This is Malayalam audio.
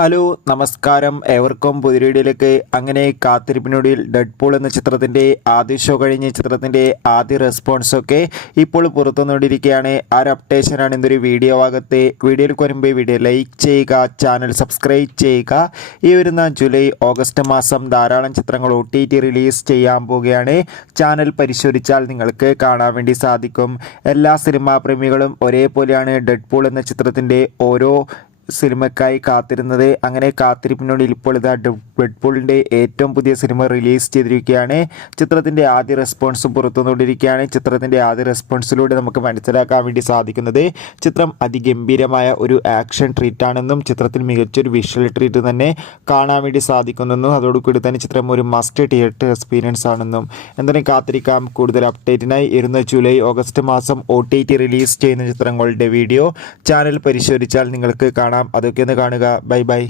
ഹലോ നമസ്കാരം, ഏവർക്കും പുതിയ വീഡിയോയിലേക്ക്. അങ്ങനെ കാത്തിരിപ്പിനൊടുവിൽ ഡെഡ്പൂൾ എന്ന ചിത്രത്തിൻ്റെ ആദ്യ ഷോ കഴിഞ്ഞ് ചിത്രത്തിൻ്റെ ആദ്യ റെസ്പോൺസൊക്കെ ഇപ്പോൾ പുറത്തുവന്നുകൊണ്ടിരിക്കുകയാണ്. ആ ഒരു അപ്ഡേഷനാണ് ഇന്നൊരു വീഡിയോ ഭാഗത്ത്. വീഡിയോയിൽ വരുമ്പോൾ വീഡിയോ ലൈക്ക് ചെയ്യുക, ചാനൽ സബ്സ്ക്രൈബ് ചെയ്യുക. ഈ വരുന്ന ജൂലൈ ഓഗസ്റ്റ് മാസം ധാരാളം ചിത്രങ്ങൾ OTT റിലീസ് ചെയ്യാൻ പോവുകയാണ്. ചാനൽ പരിശോധിച്ചാൽ നിങ്ങൾക്ക് കാണാൻ വേണ്ടി സാധിക്കും. എല്ലാ സിനിമാ പ്രേമികളും ഒരേപോലെയാണ് ഡെഡ്പൂൾ എന്ന ചിത്രത്തിൻ്റെ ഓരോ സിനിമയ്ക്കായി കാത്തിരുന്നത്. അങ്ങനെ കാത്തിരിപ്പിനോട് ഇപ്പോൾ ഇതാ ഡെഡ്പൂളിൻ്റെ ഏറ്റവും പുതിയ സിനിമ റിലീസ് ചെയ്തിരിക്കുകയാണ്. ചിത്രത്തിൻ്റെ ആദ്യ റെസ്പോൺസ് പുറത്തുകൊണ്ടിരിക്കുകയാണ്. ചിത്രത്തിൻ്റെ ആദ്യ റെസ്പോൺസിലൂടെ നമുക്ക് മനസ്സിലാക്കാൻ വേണ്ടി സാധിക്കുന്നത് ചിത്രം അതിഗംഭീരമായ ഒരു ആക്ഷൻ ട്രീറ്റാണെന്നും ചിത്രത്തിൽ മികച്ചൊരു വിഷ്വൽ ട്രീറ്റ് തന്നെ കാണാൻ വേണ്ടി സാധിക്കുന്നെന്നും അതോടുകൂടി തന്നെ ചിത്രം ഒരു മസ്റ്റ് തിയേറ്റർ എക്സ്പീരിയൻസ് ആണെന്നും എന്തായാലും കാത്തിരിക്കാം. കൂടുതൽ അപ്ഡേറ്റിനായി ഇരുന്ന ജൂലൈ ഓഗസ്റ്റ് മാസം OTT റിലീസ് ചെയ്യുന്ന ചിത്രങ്ങളുടെ വീഡിയോ ചാനൽ പരിശോധിച്ചാൽ നിങ്ങൾക്ക് കാണാം. അതൊക്കെ ഒന്ന് കാണുക. Bye bye.